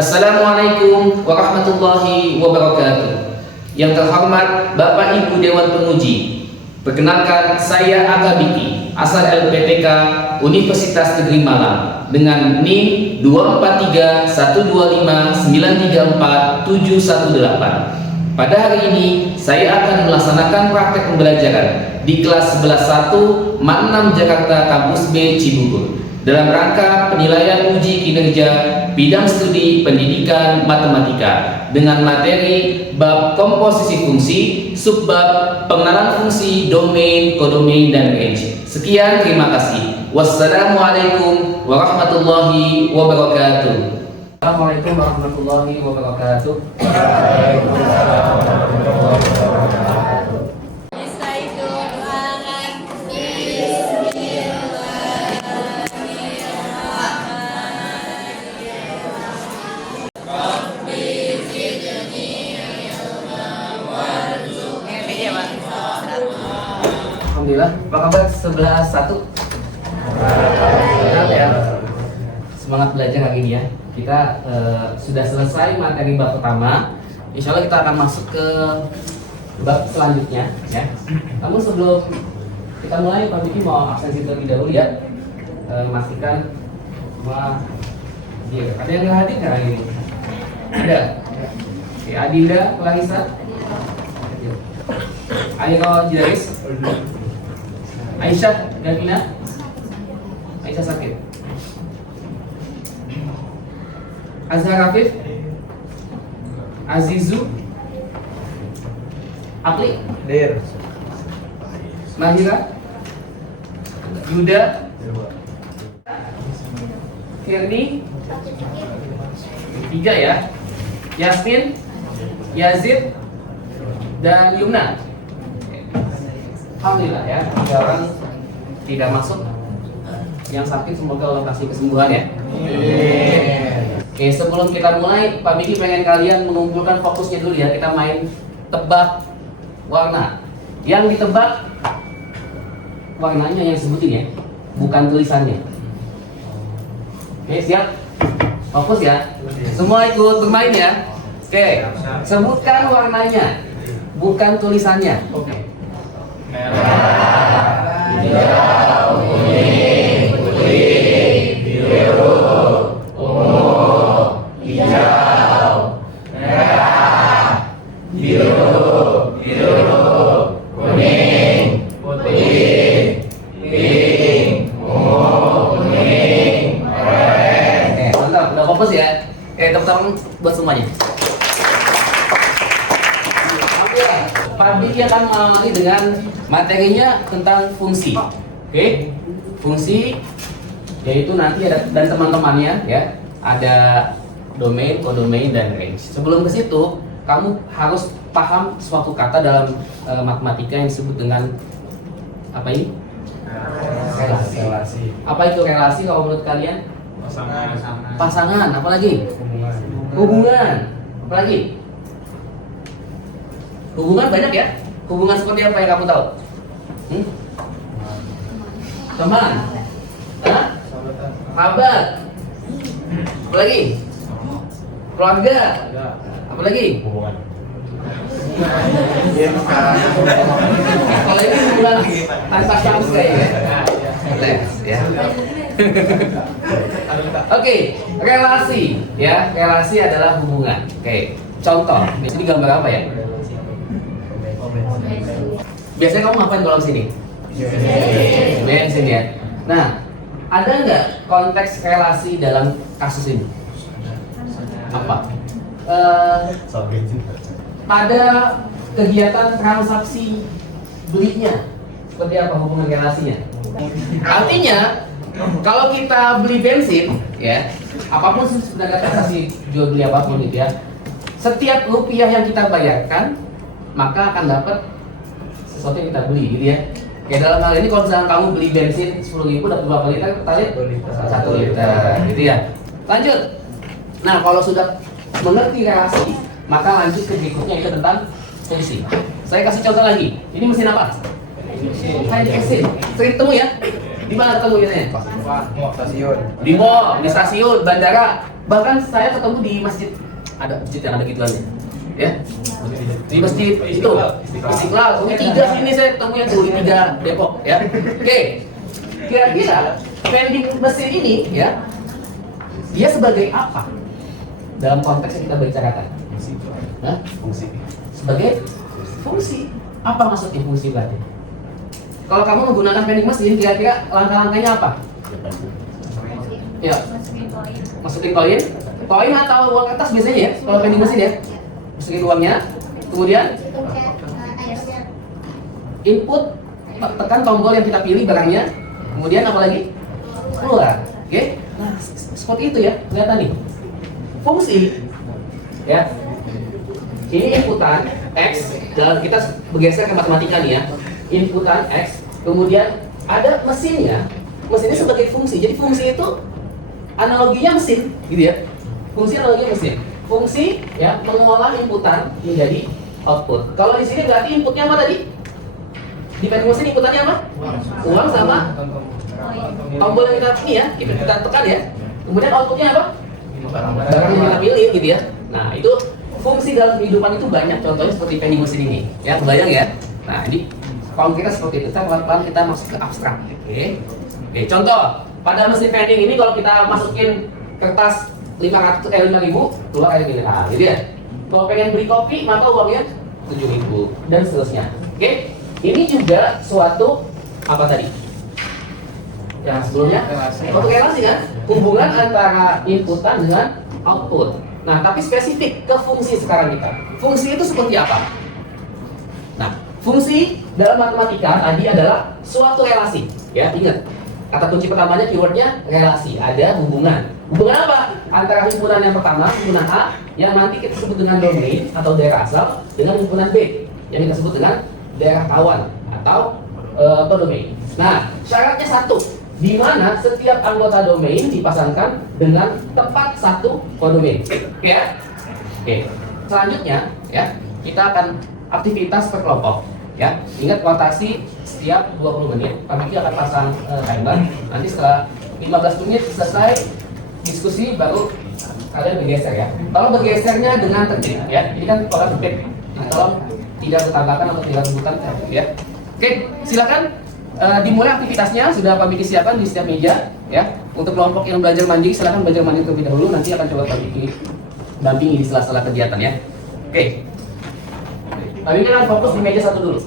Assalamualaikum warahmatullahi wabarakatuh. Yang terhormat Bapak Ibu Dewan Penguji, perkenalkan saya Akabiki, asal LPTK Universitas Negeri Malang dengan NIM 2431259347118. Pada hari ini saya akan melaksanakan praktek pembelajaran di kelas 11.1 MAN 6 Jakarta Kampus B Cibubur dalam rangka penilaian uji kinerja bidang studi pendidikan matematika dengan materi bab komposisi fungsi, subbab pengenalan fungsi, domain, kodomain, dan range. Sekian, terima kasih. Wassalamualaikum warahmatullahi wabarakatuh. Assalamualaikum warahmatullahi wabarakatuh. Alhamdulillah, apa kabar 11.1? Sehat ya? Semangat belajar hari ini ya. Kita sudah selesai materi bab pertama. Insya Allah kita akan masuk ke bab selanjutnya ya. Namun sebelum kita mulai, Pak Biki mau absensi terlebih dahulu ya. Memastikan semua dia. Ada yang nggak hadir nggak hari ini? Ada? Oke, Adinda, Clarissa, Ayo Jidaris, Aisyah, Davina. Aisyah sakit. Azhar Rafif, Azizu, Akli, Dir, Mahira, Yuda, Firni, 3 ya, Yasmin, Yazid, dan Yumna. Alhamdulillah ya, 3 orang tidak masuk. Yang sakit semoga Allah kasih kesembuhan ya. Oke, sebelum kita mulai, Pak Biki pengen kalian mengumpulkan fokusnya dulu ya. Kita main tebak warna. Yang ditebak warnanya yang sebutin ya, bukan tulisannya. Oke, siap? Fokus ya. Semua ikut bermain ya. Oke, sebutkan warnanya, bukan tulisannya. Oke. merah, hijau, kuning, putih, biru, ungu, hijau, merah, biru, kuning, putih, pink, ungu, kuning, oranye. Oke, mantap. Udah fokus ya. Oke, tepuk tangan buat semuanya. Pak Biki akan mengawali dengan materinya tentang fungsi. Oke, fungsi yaitu nanti ada dan teman-temannya ya, ada domain, kodomain, dan range. Sebelum ke situ, kamu harus paham suatu kata dalam matematika yang disebut dengan apa ini? Relasi. Apa itu relasi kalau menurut kalian? Pasangan. Pasangan, apalagi? Hubungan. Apalagi? Hubungan banyak ya? Hubungan seperti apa yang kamu tahu? Teman? Hah? Sahabat? Apalagi? Keluarga? Apalagi? Hubungan. Kalau ini hubungan tanpa syams kayaknya ya. Oke, relasi ya. Relasi adalah hubungan. Oke, contoh. Ini gambar apa ya? Biasanya kamu ngapain kalau di sini? Bensin ya. Nah, ada nggak konteks relasi dalam kasus ini? Apa? Pada kegiatan transaksi belinya, seperti apa hubungan relasinya? Artinya, kalau kita beli bensin, ya, apapun sebenarnya transaksi jual beli apapun itu ya, setiap rupiah yang kita bayarkan, maka akan dapat sesuatu yang kita beli gitu ya. Kayak dalam hal ini kalau misalnya kamu beli bensin 10.000 dapat berapa liter? Tadi 1 liter gitu ya. Lanjut. Nah, kalau sudah mengerti relasi, maka lanjut ke berikutnya itu tentang fungsi. Saya kasih contoh lagi. Ini mesin apa? Mesin. Sering ketemu ya? Di mana ketemu biasanya? Stasiun. Di mall, di stasiun, bandara, Bahkan saya ketemu di masjid, ada masjid yang ada gituannya, ya. Di masjid itu Istiqlal, Ui 3 sini saya ketemu yang Ui 3 Depok, ya. Oke, kira-kira vending mesin ini, ya, dia sebagai apa dalam konteks yang kita bicarakan? Hah? Fungsi. Sebagai fungsi. Apa maksudnya fungsi berarti? Kalau kamu menggunakan vending mesin, kira-kira langkah-langkahnya apa? Ya. Masukin koin atau uang kertas biasanya ya, kalau vending mesin ya. Masukin uangnya, kemudian input, tekan tombol yang kita pilih barangnya, kemudian apa lagi? Keluar. Oke? Nah, seperti itu ya, kelihatan nih. Fungsi, ya. Ini inputan X, dan kita bergeser ke matematika nih ya. Inputan X, kemudian ada mesinnya. Mesinnya sebagai fungsi. Jadi fungsi itu analoginya mesin, gitu ya. Fungsi analoginya mesin. Fungsi ya mengolah inputan menjadi output. Kalau di sini berarti inputnya apa tadi? Di vending mesin inputannya apa? Uang sama tombol yang kita ini ya, kita tekan ya. Kemudian outputnya apa? Barang yang kita pilih, gitu ya. Nah itu fungsi dalam kehidupan itu banyak, contohnya seperti vending mesin ini, ya, kebayang ya. Nah ini kalau kita seperti itu, kita pelan-pelan kita masuk ke abstrak. Oke, contoh pada mesin vending ini kalau kita masukin kertas 5.000 keluar kayak gini, nah, gitu ya. Kalau pengen beli kopi maka uangnya 7.000 dan seterusnya. Oke, ini juga suatu apa tadi? Yang sebelumnya suatu relasi kan, hubungan antara inputan dengan output. Nah, tapi spesifik ke fungsi sekarang kita. Fungsi itu seperti apa? Nah, fungsi dalam matematika tadi adalah suatu relasi. Ya, ingat. Kata kunci pertamanya keywordnya relasi. Ada hubungan. Hubungan apa? Antara himpunan yang pertama, himpunan A, yang nanti kita sebut dengan domain atau daerah asal, dengan himpunan B, yang kita sebut dengan daerah kawan atau domain. Nah, syaratnya satu, di mana setiap anggota domain dipasangkan dengan tepat satu kodomain. Oke ya? Oke. Selanjutnya ya, kita akan aktivitas per kelompok ya. Ingat rotasi setiap 20 menit. Kami akan pasang timer. Nanti setelah 15 menit selesai diskusi baru kalian bergeser ya. Tolong bergesernya dengan tertib ya. Ini kan orang tertib. Nah, tolong tidak bertabrakan atau tidak rebutan ya. Oke, silakan. Dimulai aktivitasnya, sudah kami siapkan di setiap meja ya. Untuk kelompok yang belajar mandiri silahkan belajar mandiri terlebih dahulu, nanti akan coba kami dampingi di sela-sela kegiatan ya. Oke. Kami akan fokus di meja 1 dulu.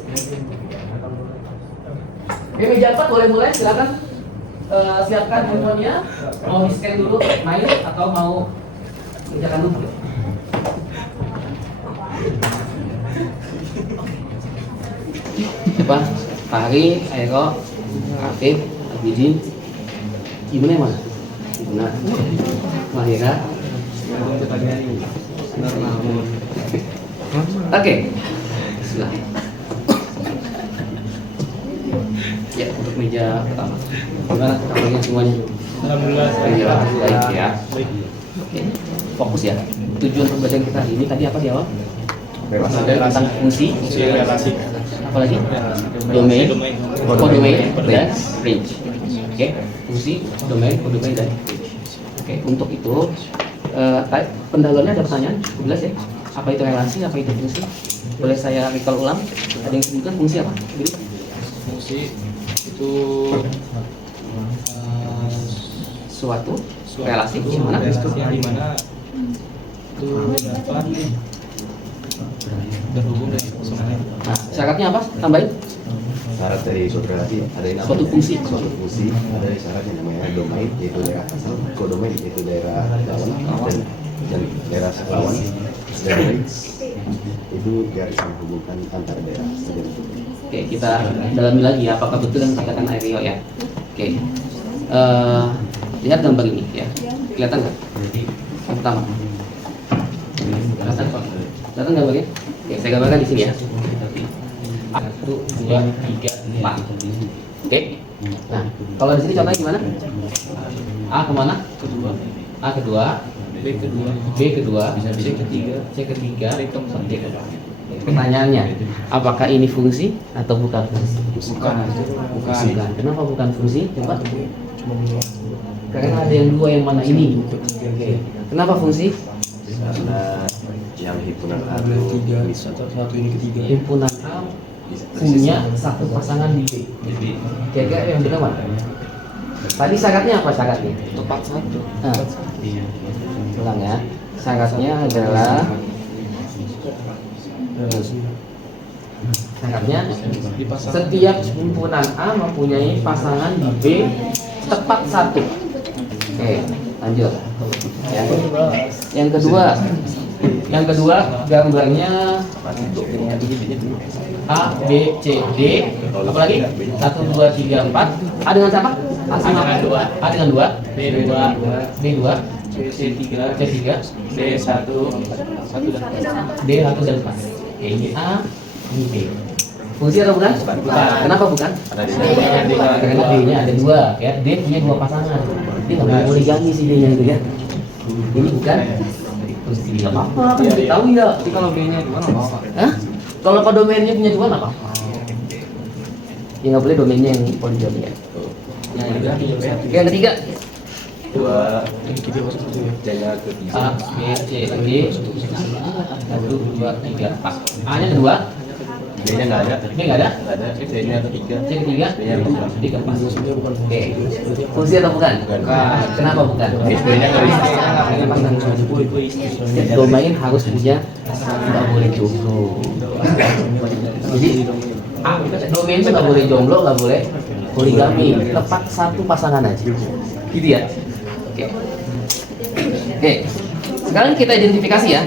Oke, meja 4 boleh mulai, silakan siapkan handphonenya. Mau di-scan dulu main atau mau kerjakan dulu. Siapa? Fahri, Aero, Afif, Abidin, Ibnu yang mana? Ibnu, Mahira. Oke, sudah. Ya, untuk meja pertama. Gimana kabarnya semuanya? Alhamdulillah. Baik ya. Oke, fokus ya. Tujuan pembelajaran kita hari ini tadi apa di awal? Tentang fungsi, relasi. apalagi domain, kodomain dan range. Oke, fungsi, domain, kodomain dan range. Oke, untuk itu pendahuluannya ada pertanyaan, jelas ya? Apa itu relasi, apa itu fungsi? Boleh saya recall ulang? Ada yang sebutkan fungsi apa? Fungsi itu Suatu relasi yang mana? Yang dimana itu dapat berhubung dengan personal. Nah, syaratnya apa? Tambahin. Syarat dari suatu relasi ada yang Suatu fungsi. suatu fungsi ada syarat yang namanya domain, yaitu daerah asal, kodomain yaitu daerah lawan dan daerah lawan, dan range itu garis menghubungkan antara daerah asal dan domain. Oke, kita dalami lagi apakah betul yang dikatakan Ario ya. Oke, lihat gambar ini ya, kelihatan nggak? Yang pertama, kelihatan gambarnya? Oke, saya gambarkan di sini ya. 1, 2, 3, 4. Oke. Nah, kalau di sini contohnya gimana? A kemana? A kedua, B kedua, C ketiga, D keempat. Pertanyaannya, apakah ini fungsi atau bukan fungsi? Bukan. Kenapa bukan fungsi? Coba. Karena ada yang dua, yang mana ini? Oke. Kenapa fungsi? Karena yang himpunan A Satu ini ketiga. Himpunan A punya satu pasangan di B. Kira-kira yang benar mana? Tadi syaratnya apa syaratnya? Tepat satu. Nah, ulang ya. Syaratnya adalah setiap himpunan A mempunyai pasangan di B tepat satu. Oke, lanjut. Ya. Yang kedua gambarnya A, B, C, D. Apa lagi? 1, 2, 3, 4. A dengan siapa? A dengan 2. A dengan 2. B 2. B 2. C 3. C 3. D 1. D 1 dan 4. Oke, ini A, ini B. Fungsi atau bukan? Kenapa bukan? Karena D-nya ada 2, ya. D punya 2 pasangan. Dia nggak boleh ganti si D-nya itu ya. Ini bukan fungsi. Nggak apa-apa, kan tahu ya. Tapi kalau B-nya gimana? Hah? Kalau kodomennya punya 2 nggak apa-apa. Ya nggak boleh domainnya yang poligami ya. Yang ketiga. 2 Ini ketiga masuk satu ya. C-nya ketiga. A, B, C, D. 1, 2, 3, 4. A-nya kedua. D-nya nggak ada. B nggak ada. Nggak ada. C-nya ketiga. C ketiga. D-nya keempat. D keempat. Oke. Fungsi atau bukan? Kenapa bukan? D-nya nggak bisa. Domain harus punya, nggak boleh jomblo. Jadi domain itu nggak boleh jomblo, nggak boleh poligami. Tepat satu pasangan aja. Gitu ya. Oke. Oke. Sekarang kita identifikasi ya.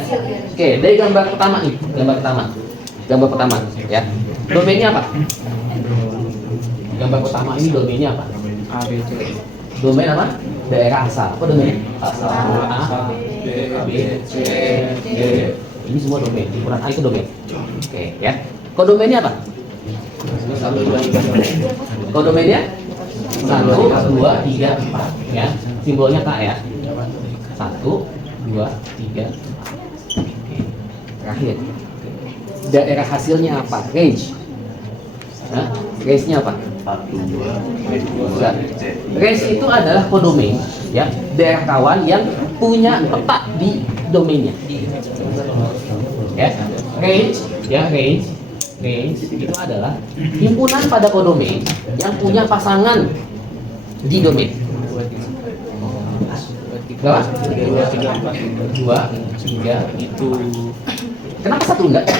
Oke, dari gambar pertama nih, gambar pertama, ya. Domainnya apa? Gambar pertama ini domainnya apa? A, B, C. Domain apa? Daerah asal. Apa domain? Asal. A, B, C, D. Ini semua domain. Ukuran A itu domain. Oke, ya. Kodomennya apa? Kodomennya 1, 2, 3, 4. Ya. Simbolnya K ya. 1, 2, 3, 4. Oke. Terakhir. Daerah hasilnya apa? Range. Nah, range-nya apa? 1, 2, Range itu adalah kodomain, ya, daerah kawan yang punya letak di domainnya. Ya, range itu adalah himpunan pada kodomain yang punya pasangan di domain. Berapa? 2, 3. Itu Kenapa 1 enggak?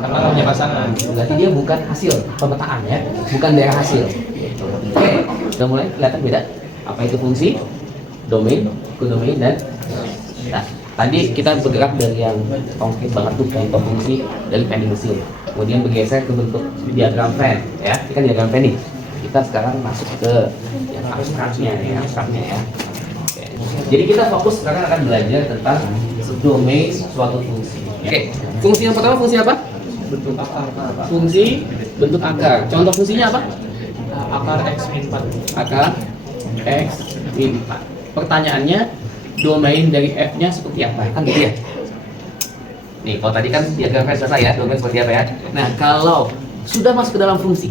karena punya pasangan. Berarti dia bukan hasil pemetaan ya, bukan daerah hasil. Oke, udah mulai kelihatan beda. Apa itu fungsi, domain, kodomain, dan nah, tadi kita bergerak dari yang konkret banget tuh contoh fungsi dari pending mesin. Kemudian bergeser ke bentuk diagram Venn ya. Ini kan diagram Venn nih. Kita sekarang masuk ke yang abstraknya ya, ya. Oke. Jadi kita fokus sekarang akan belajar tentang domain suatu fungsi. Oke, fungsi yang pertama fungsi apa? Bentuk akar. Fungsi bentuk akar. Contoh fungsinya apa? Akar X min 4. Akar X min 4. Pertanyaannya, domain dari F-nya seperti apa? Kan gitu ya? Nih, kalau tadi kan diagram Venn selesai ya, domain seperti apa ya? Nah, kalau sudah masuk ke dalam fungsi,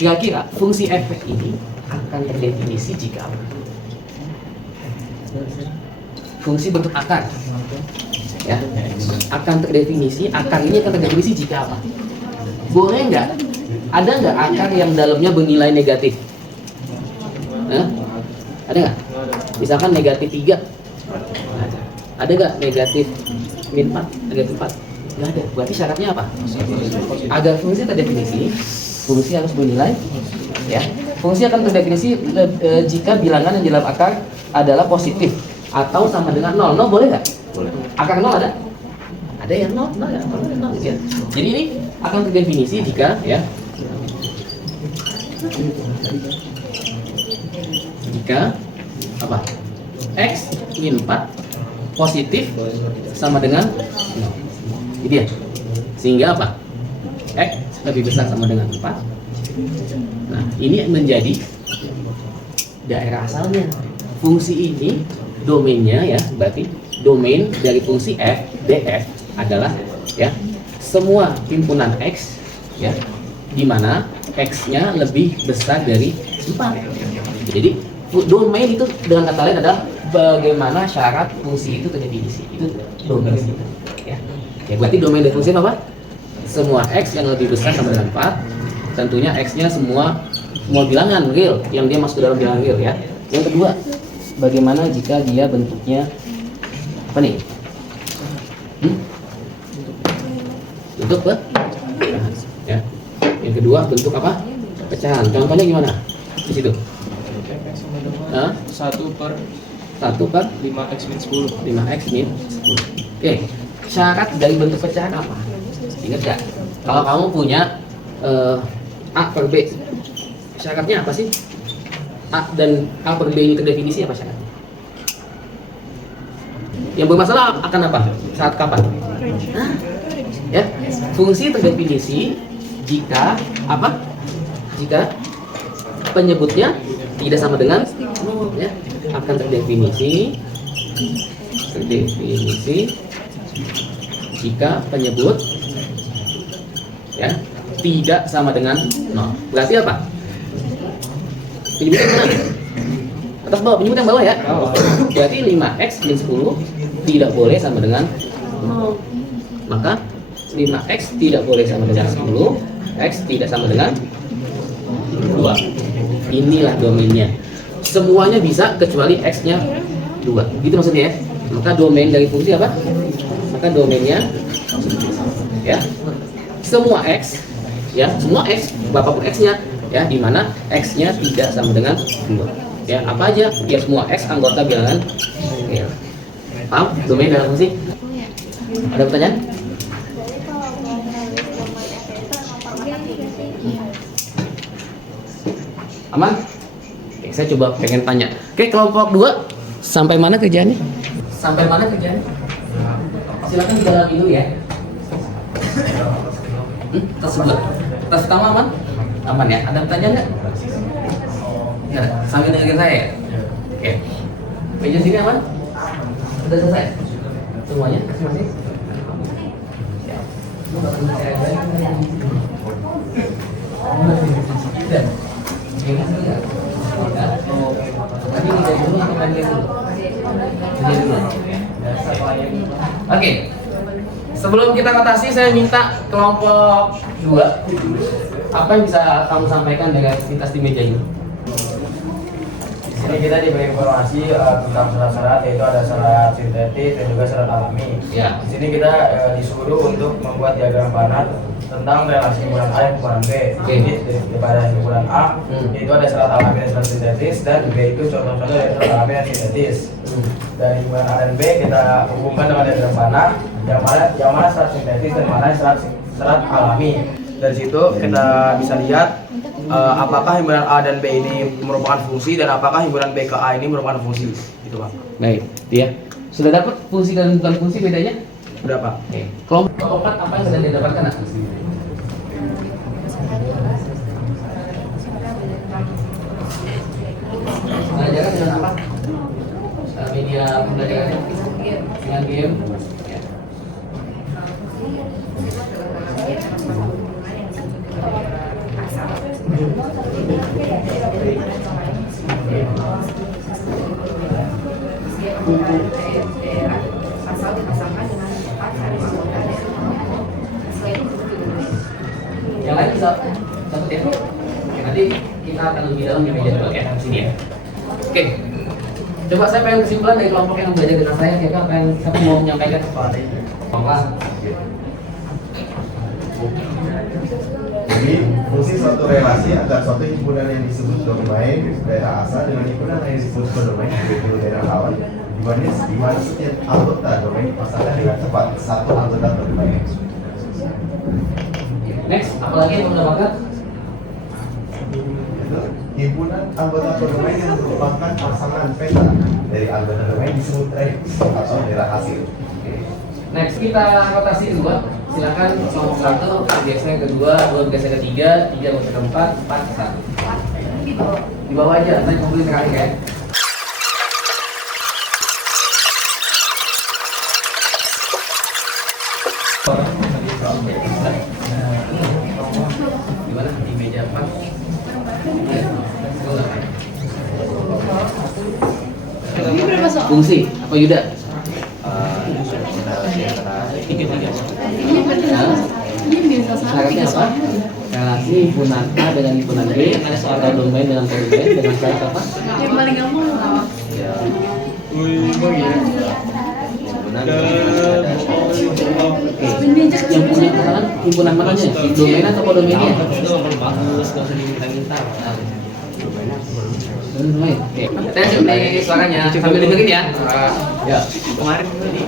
kira-kira fungsi F ini akan terdefinisi jika apa? Fungsi bentuk akar. Ya, akan terdefinisi, akar ini akan terdefinisi jika apa? Boleh nggak? Ada nggak akar yang dalamnya bernilai negatif? Ada nggak? Misalkan negatif 3. Ada nggak negatif min 4? Negatif 4? Nggak ada. Berarti syaratnya apa? Agar fungsi terdefinisi, fungsi harus bernilai, ya. Fungsi akan terdefinisi jika bilangan yang di dalam akar adalah positif atau sama dengan 0. 0 boleh nggak? Boleh. Akar 0 ada? Ada yang 0 ya? 0 gitu ya. Jadi ini akan terdefinisi jika ya apa? X min 4 positif sama dengan 0. Gitu ya. Sehingga apa? X lebih besar sama dengan 4. Nah, ini menjadi daerah asalnya. Fungsi ini domainnya ya, berarti domain dari fungsi f df adalah ya semua himpunan x ya di mana x-nya lebih besar dari 4. Jadi domain itu dengan kata lain adalah bagaimana syarat fungsi itu terdefinisi. Itu domain itu. Ya. Ya berarti domain dari fungsi apa? Semua x yang lebih besar sama dengan 4. Tentunya x-nya semua bilangan real yang dia masuk ke dalam bilangan real ya. Yang kedua, bagaimana jika dia bentuknya apa nih? Bentuk apa? Ya. Yang kedua bentuk apa? Pecahan. Contohnya gimana? Di situ. Hah? 1 per 5x 10. 5x min 10. Oke. Syarat dari bentuk pecahan apa? Ingat gak? Kalau kamu punya A per B, syaratnya apa sih? A dan A per B ini terdefinisi apa syaratnya? Yang bermasalah akan apa? Saat kapan? Hah? Ya, fungsi terdefinisi jika apa? Jika penyebutnya tidak sama dengan ya, akan terdefinisi jika penyebut ya tidak sama dengan 0. Berarti apa? Penyebut yang mana? Atas bawah, penyebut yang bawah ya. Berarti 5x min 10 tidak boleh sama dengan 0. Maka 5x tidak boleh sama dengan 10, x tidak sama dengan 2. Inilah domainnya. Semuanya bisa kecuali x-nya 2. Gitu maksudnya ya. Maka domain dari fungsi apa? Maka domainnya ya semua x ya, semua x, berapapun x-nya ya, di mana x-nya tidak sama dengan 2. Ya, apa aja? Ya semua x anggota bilangan. Ya. Paham? Domain dalam fungsi? Ada pertanyaan? Aman? Oke, saya coba pengen tanya. Oke, kelompok 2 sampai mana kerjaannya? Sampai mana kerjaannya? Silakan didalami dulu ya. Tersebut. Tas pertama aman? Aman ya. Ada pertanyaan nggak? Nggak ada. Sambil dengerin saya ya. Oke. Meja sini aman? Sudah selesai? Semuanya? Masih? Oke. Sebelum kita notasi, saya minta kelompok 2. Apa yang bisa kamu sampaikan dengan aktivitas di meja ini? Di sini kita diberi informasi tentang syarat-syarat, yaitu ada syarat sintetis dan juga syarat alami. Ya. Di sini kita disuruh untuk membuat diagram panat tentang relasi himpunan A dan himpunan B. Oke. Jadi daripada himpunan A itu ada syarat alami dan syarat sintetis, dan B itu contoh-contoh dari syarat alami dan sintetis. Dari himpunan A dan B kita hubungkan dengan diagram panat yang mana syarat sintetis dan mana syarat alami. Dari situ kita bisa lihat apakah himpunan A dan B ini merupakan fungsi dan apakah himpunan B ke A ini merupakan fungsi. Gitu Pak. Baik, dia sudah dapat fungsi dan bukan fungsi bedanya? Berapa? Oke. Kelompok 4 apa yang sudah didapatkan? Pembelajaran dengan apa? Media pembelajaran dengan game. Ya. Yang lain bisa dapat ya. Oke, nanti kita akan lebih dalam di meja 2 ya, di sini ya. Oke. Coba saya pengen kesimpulan dari kelompok yang belajar dengan saya, kira-kira apa yang saya mau menyampaikan kepada kelompok. Jadi fungsi suatu relasi antara suatu himpunan yang disebut domain daerah asal dengan himpunan yang disebut kodomain yaitu daerah lawan, di mana setiap anggota domain dipasangkan dengan tepat satu anggota domain. Next, apalagi yang mendapatkan? Himpunan anggota domain yang merupakan pasangan peta dari anggota domain disebut range atau daerah hasil. Next, kita rotasi dua. Silakan kelompok 1 geser ke 2 geser ke 3 geser ke 4 4 ke 1. Di bawah aja, saya kumpulin sekali ya. Di mana? Di meja 4. fungsi apa Yuda? Syaratnya apa? Relasi himpunan A dengan himpunan B atau domain dengan domain dengan syarat apa? Yang paling gampang Yang punya kesalahan himpunan mananya? Domain atau kodomainnya? Bagus, gak usah diminta-minta. Domain. Oke. Tes ini suaranya sambil dengerin ya. Ya. Kemarin di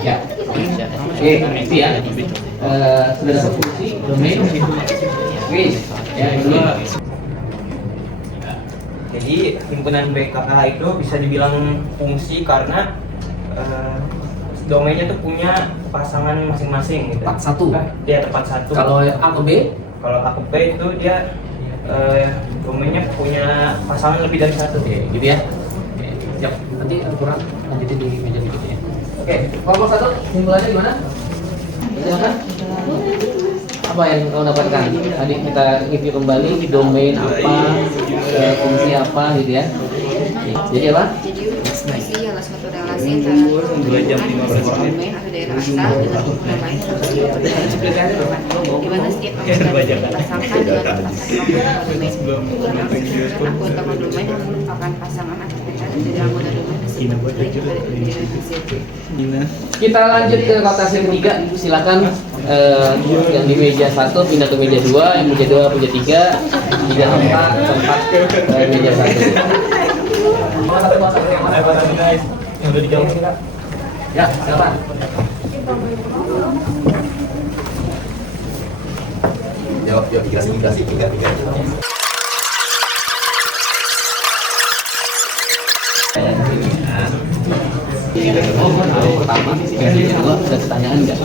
Ya. Oke, itu ya. Sudah dapat fungsi domain. Range. Ya, yang kedua. Jadi himpunan BKKH itu bisa dibilang fungsi karena domainnya tuh punya pasangan masing-masing gitu. Tepat satu. Dia tepat satu. Kalau A ke B, Kalau A ke B itu dia domainnya punya pasangan lebih dari satu. oke, gitu ya. Oke, siap. Nanti kurang lanjutin di meja berikutnya. Oke, kelompok satu simpulannya gimana? Silakan. Apa yang kau dapatkan? Tadi kita review kembali domain apa, fungsi apa gitu ya. Jadi apa? Jadi fungsi adalah suatu relasi antara domain atau daerah asal dengan himpunan lain di mana setiap anggota dipasangkan dengan pasangan domain. Anggota domain yang merupakan pasangan anggota dari anggota domain tersebut memiliki pada kepentingan FCC. Kita lanjut ke rotasi ketiga. Silakan yang di meja 1 pindah ke meja 2, yang meja 2 meja 3, meja 4 tempat meja 1. Yang udah dijawab. Ya, silakan. Jawab, dikasih. Pertama, yang kedua sudah pertanyaan enggak?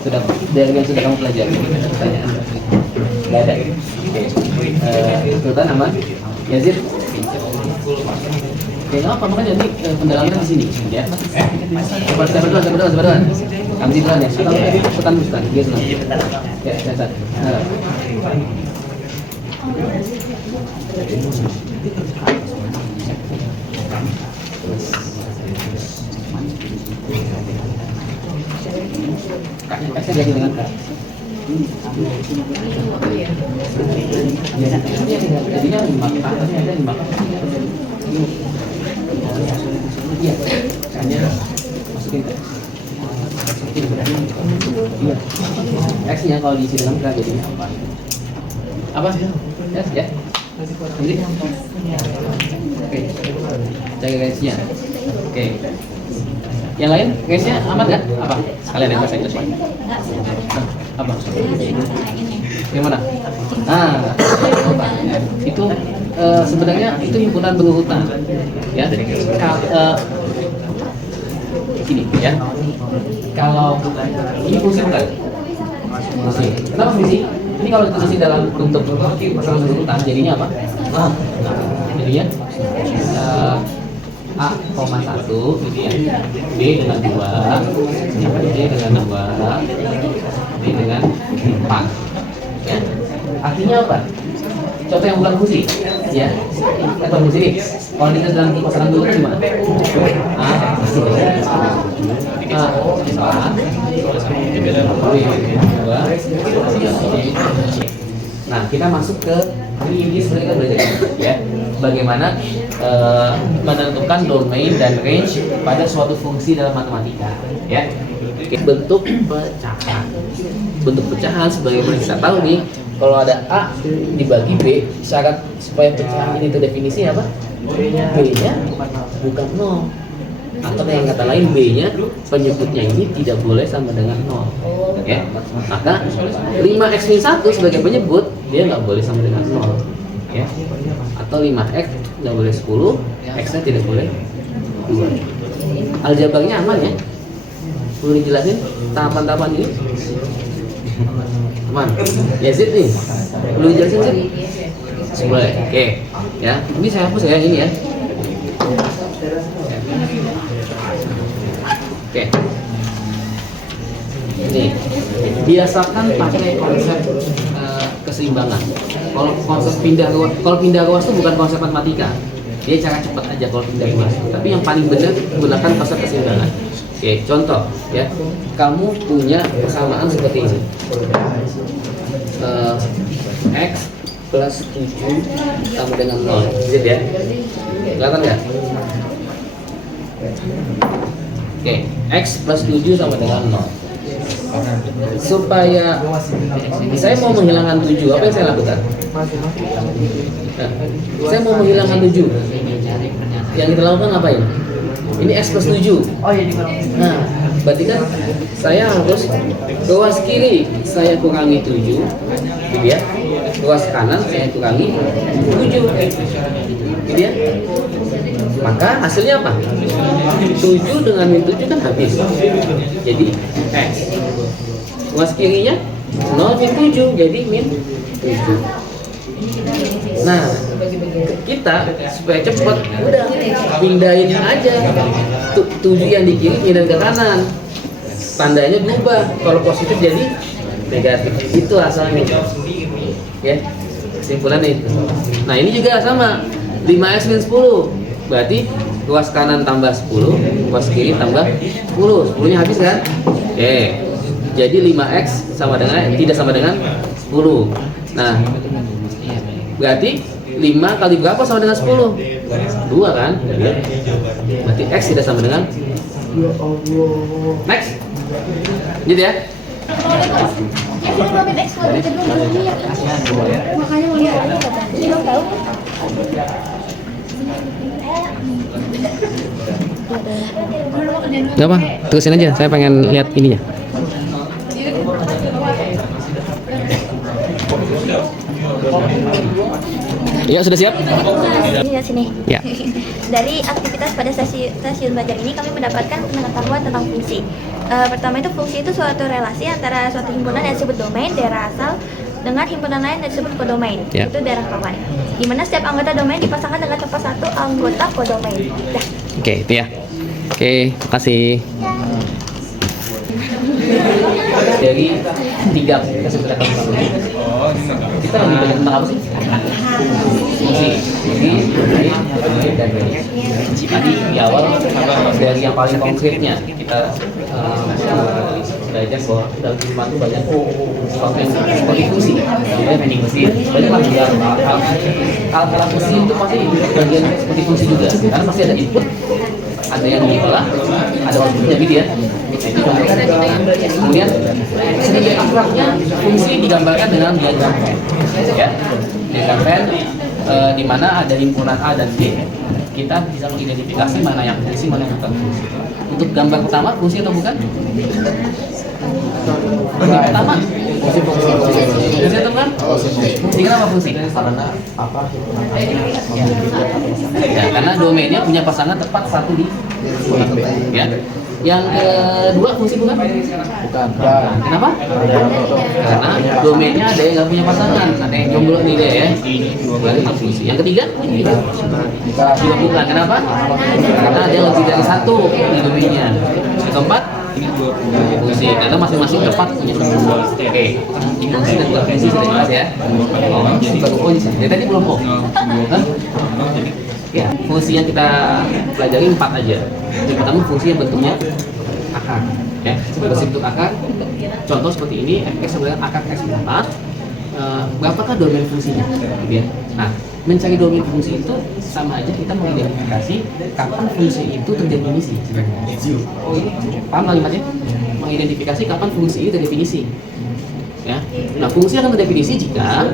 Sudah dari yang sudah kamu pelajari pertanyaan nggak ada. Oke, Sultan aman, Yazid. Oke, nggak apa makanya nanti pendalaman di sini ya. Saya berdua. Kami di depan ya. Atau tadi Sultan dia dulu. Ya, saya. Saya jadi dengan Kak. Jadinya 5 Kak, tapi ada 5 Kak. Iya, hanya masukin Kak. Iya. X-nya kalau diisi dalam Kak jadinya apa? Apa? Ya. Ini. Oke. Jaga guys-nya. Oke. Yang lain, guysnya aman nggak? Apa? Sekalian yang bahasa Inggris, Pak. Apa? Yang mana? Itu sebenarnya itu himpunan berurutan, ya. Ini, ya. Kalau ini fungsi bukan? Fungsi. Kenapa fungsi? Ini kalau ditulis dalam bentuk masalah berurutan, jadinya apa? Jadinya A,1 gitu ya, B dengan 2, D dengan 2, D dengan 4 ya. Artinya apa? Contoh yang bukan fungsi ya, atau fungsi ini kalau ditulis dalam pasangan dulu kan gimana? Nah, kita masuk ke ini sebenarnya kan belajar ya, bagaimana menentukan domain dan range pada suatu fungsi dalam matematika ya. Bentuk pecahan sebagaimana kita tahu nih, kalau ada A dibagi B, syarat supaya pecahan ini terdefinisi apa? B-nya bukan 0, atau dengan kata lain B-nya penyebutnya ini tidak boleh sama dengan 0 ya. Maka 5x-1 sebagai penyebut dia nggak boleh sama dengan 0 ya, atau 5x nggak boleh 10, x-nya tidak boleh 2. Aljabarnya aman ya? Perlu dijelasin tahapan-tahapan ini? Teman, ya Zid nih, belum jelasin Zid? Boleh, oke. Ya, ini saya hapus ya, ini ya. Oke. Ini biasakan pakai konsep keseimbangan. Kalau konsep pindah ruas itu bukan konsep matematika. Dia cara cepat aja kalau pindah ruas. Tapi yang paling benar gunakan konsep keseimbangan. Oke, contoh ya, kamu punya persamaan seperti ini. X plus 7 sama dengan 0. Lihat ya, kelihatan nggak? Oke, X plus 7 sama dengan 0. Supaya saya mau menghilangkan 7, apa yang saya lakukan? Nah, saya mau menghilangkan 7. Yang kita lakukan apa ini? Ini X plus 7. Nah, berarti kan saya harus ruas kiri saya kurangi 7, gitu ya. Ruas kanan saya kurangi 7, gitu ya. Maka hasilnya apa? 7 dengan min 7 kan habis. Jadi X. Ruas kirinya 0 min 7, jadi min 7. Nah, kita supaya cepat, udah pindahin aja 7 yang di kiri pindahin ke kanan, tandanya berubah. Kalau positif jadi negatif. Itu asalnya ya, kesimpulannya itu. Nah, ini juga sama, 5x min 10 berarti ruas kanan tambah 10, ruas kiri tambah 10. 10 nya habis kan? Oke, jadi 5x tidak sama dengan 10. Nah, berarti 5 kali berapa sama dengan 10? 2 kan? Berarti X tidak sama dengan. Next. Gitu ya. Makanya mau lihat aja kata. Belum tahu. Gak apa, terusin aja. Saya pengen lihat ininya. Ya, sudah siap? Ini ya sini. Ya. Dari aktivitas pada stasiun belajar ini kami mendapatkan pengetahuan tentang fungsi. Pertama itu fungsi itu suatu relasi antara suatu himpunan yang disebut domain daerah asal dengan himpunan lain yang disebut kodomain. Ya. Itu daerah kawan. Di mana setiap anggota domain dipasangkan dengan tempat satu anggota kodomain. Dah. Oke, itu ya. Oke, makasih. Dari 3 aktivitas yang sudah kami lakukan, kita lebih banyak tentang apa sih? Fungsi, dan benefit. Tadi di awal dari yang paling konkretnya kita belajar bahwa dalam kehidupan itu banyak sesuatu yang seperti fungsi, contohnya vending mesin, banyak lah juga hal-hal fungsi itu pasti bagian seperti fungsi juga, karena pasti ada input, ada yang diolah, ada outputnya gitu ya. Itu contohnya. Kemudian sedikit abstraknya fungsi digambarkan dengan diagram Venn, ya. Diagram Venn di mana ada himpunan A dan B, kita bisa mengidentifikasi mana yang fungsi, mana yang bukan fungsi. Untuk gambar pertama fungsi atau bukan? Yang pertama fungsi atau bukan? Fungsi kenapa fungsi? Karena apa? Ya, karena domainnya punya pasangan tepat satu di ya. Yang kedua fungsi bukan? Bukan. Kenapa? Karena domainnya ada yang nggak punya pasangan, ada yang jomblo nih deh ya. Berarti fungsi. Yang ketiga? Juga bukan. Kenapa? Karena ada yang lebih dari satu di domainnya. Yang keempat? Fungsi. Karena masing-masing tepat punya fungsi. Oke. Fungsi dan bukan fungsi sudah jelas ya. Oh, jadi tadi belum kok. Ya, fungsi yang kita pelajari 4 aja. Yang pertama fungsi yang bentuknya akar, ya. Fungsi bentuk akar, contoh seperti ini, fx sama dengan akar x 4. Berapakah domain fungsinya? Ya. Nah, mencari domain fungsi itu sama aja kita mengidentifikasi kapan fungsi itu terdefinisi. Oh, ini paham kalimatnya? Mengidentifikasi kapan fungsi itu terdefinisi. Ya. Nah, fungsi akan terdefinisi jika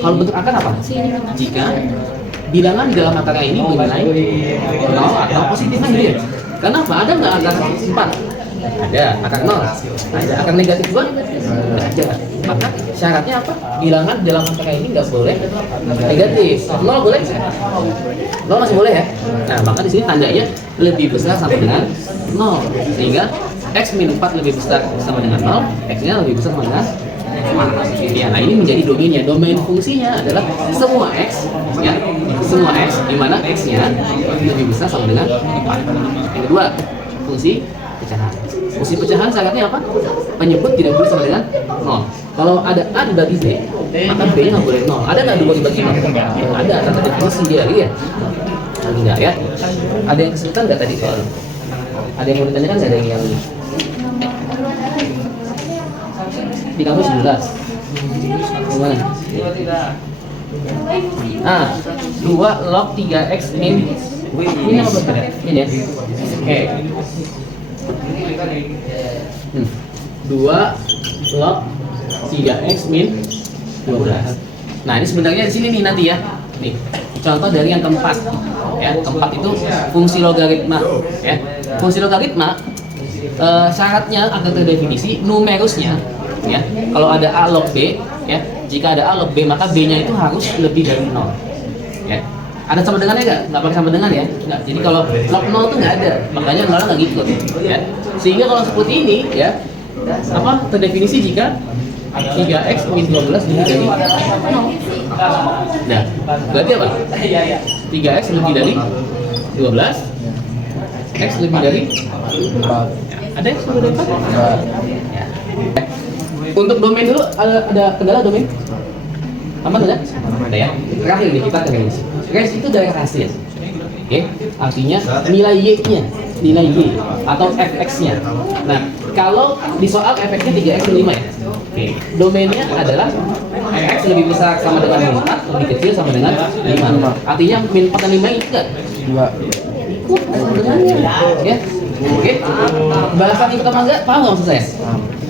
kalau bentuk akar apa? Jika bilangan di dalam akarnya ini bernilai 0 atau positif kan gitu ya? Kenapa? Ada nggak akar 4? Ada. Akar 0? Ada. Akar negatif 2? Nggak ada. Maka syaratnya apa? Bilangan di dalam akarnya ini nggak boleh negatif. 0 boleh? 0 masih boleh ya? Nah, maka di sini tandanya lebih besar sama dengan 0. Sehingga x min 4 lebih besar sama dengan 0, x nya lebih besar sama dengan Ya, nah ini menjadi domainnya. Domain fungsinya adalah semua x, ya, semua x di mana x-nya lebih besar sama dengan 4. Yang kedua, fungsi pecahan. Fungsi pecahan syaratnya apa? Penyebut tidak boleh sama dengan 0. Kalau ada a dibagi b, maka b-nya nggak boleh 0. Ada nggak 2 dibagi 0? Ada, tata definisi dia, iya. Enggak ya? Ada yang kesulitan nggak tadi soal? Ada yang mau ditanyakan nggak? Ada yang di kampus jelas. Gimana? Ah, 2 log 3x min. Ini apa berbeda? Ini ya. Oke. 2 log 3x min 12. Nah, ini sebenarnya di sini nih nanti ya. Nih, contoh dari yang keempat. Ya, keempat itu fungsi logaritma, ya. Fungsi logaritma syaratnya agar terdefinisi numerusnya, ya. Kalau ada a log b, ya. Jika ada a log b, maka b-nya itu harus lebih dari 0. Ya. Ada sama dengannya nggak? Nggak pakai sama dengan ya? Nggak. Jadi kalau log 0 itu nggak ada, makanya 0 nggak ngikut, ya. Sehingga kalau seperti ini, ya, apa terdefinisi jika 3x min 12 lebih dari 0. Nah, berarti apa? 3x lebih dari 12, x lebih dari 4. Ada yang lebih dari 4? Ya. Untuk domain dulu, ada kendala domain? Aman ada? Ada ya? Terakhir nih kita ke range. Range itu daerah hasil. Oke, artinya nilai y-nya, nilai y atau fx-nya. Nah, kalau di soal fx-nya 3x min 5 ya. Oke, domainnya adalah fx lebih besar sama dengan min 4, lebih kecil sama dengan 5. Artinya min 4 dan 5 itu enggak? 2. Ikut dengannya. Ya. Oke. Bahasan ikut apa enggak? Paham nggak maksud saya?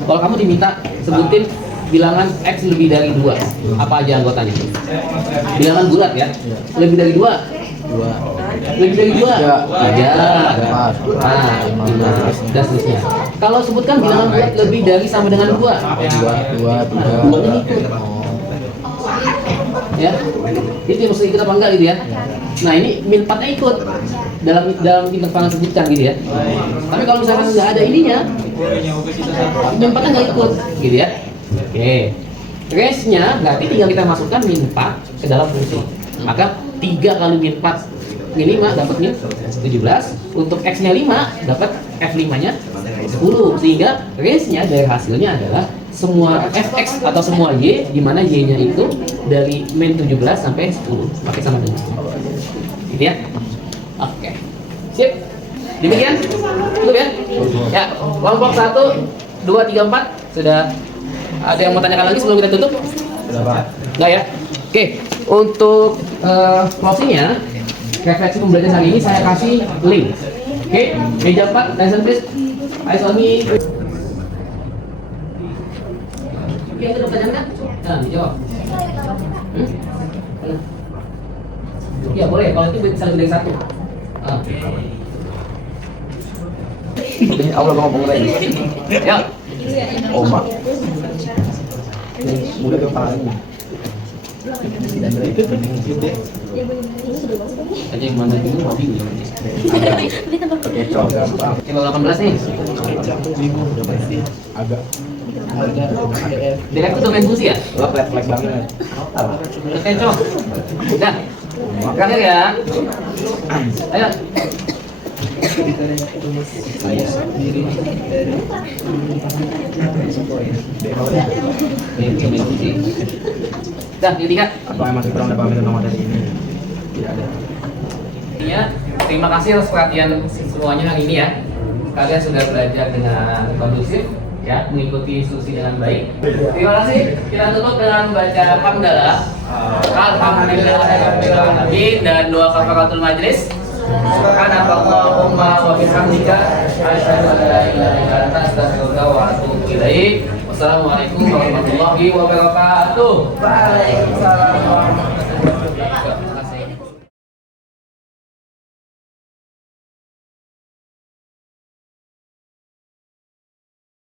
Kalau kamu diminta sebutin bilangan x lebih dari 2, apa aja anggotanya? Bilangan bulat ya. Lebih dari 2. Lebih dari 2? 3, 4, 5, dan seterusnya. Kalau sebutkan bilangan bulat lebih dari sama dengan 2. 2 ini ikut. Ya. Itu yang mesti ikut apa enggak gitu ya. Nah, ini min 4-nya ikut dalam interval yang sebutkan gitu ya. Tapi kalau misalkan nggak ada ininya, min 4-nya nggak ikut gitu ya. Oke. Range-nya berarti tinggal kita masukkan min 4 ke dalam fungsi. Maka 3 kali min 4 min 5 dapat min 17. Untuk x-nya 5 dapat f5-nya 10. Sehingga range-nya dari hasilnya adalah semua fx atau semua y, di mana y-nya itu dari min 17 sampai 10. Pakai sama dengan. Gitu ya. Oke. Sip. Demikian. Cukup ya? Ya, kelompok 1, 2, 3, 4 sudah. Ada yang mau tanyakan lagi sebelum kita tutup? Sudah, Pak. Enggak ya? Oke. Untuk closing-nya, refleksi pembelajaran hari ini saya kasih link. Oke, meja 4, lesson please. Ayo suami. Yang kedua pertanyaan kan? Nah, dijawab. Ya boleh, kalau itu bisa lebih dari 1. Ini Allah ngomong lagi. Ya. Oma. Mudah kepalanya. Aja yang mana itu mau bingung. Kilo 18 nih. Agak. Direct itu domain fungsi ya? Refleks banget. Kencok. Udah. Terakhir ya. Ayo. Dah, yang ketiga. Apa yang masih kurang dapat nomor dari ini? Tidak ada. Terima kasih atas perhatian semuanya hari ini ya. Kalian sudah belajar dengan kondusif, ya, mengikuti instruksi dengan baik. Terima kasih. Kita tutup dengan baca hamdalah. Alhamdulillahirobbilalamin dan doa kafaratul majlis. Subhanakallahumma wa bihamdika asyhadu an la ilaha illa anta astaghfiruka wa atubu ilaik. Wassalamualaikum warahmatullahi wabarakatuh. Waalaikumsalam warahmatullahi wabarakatuh.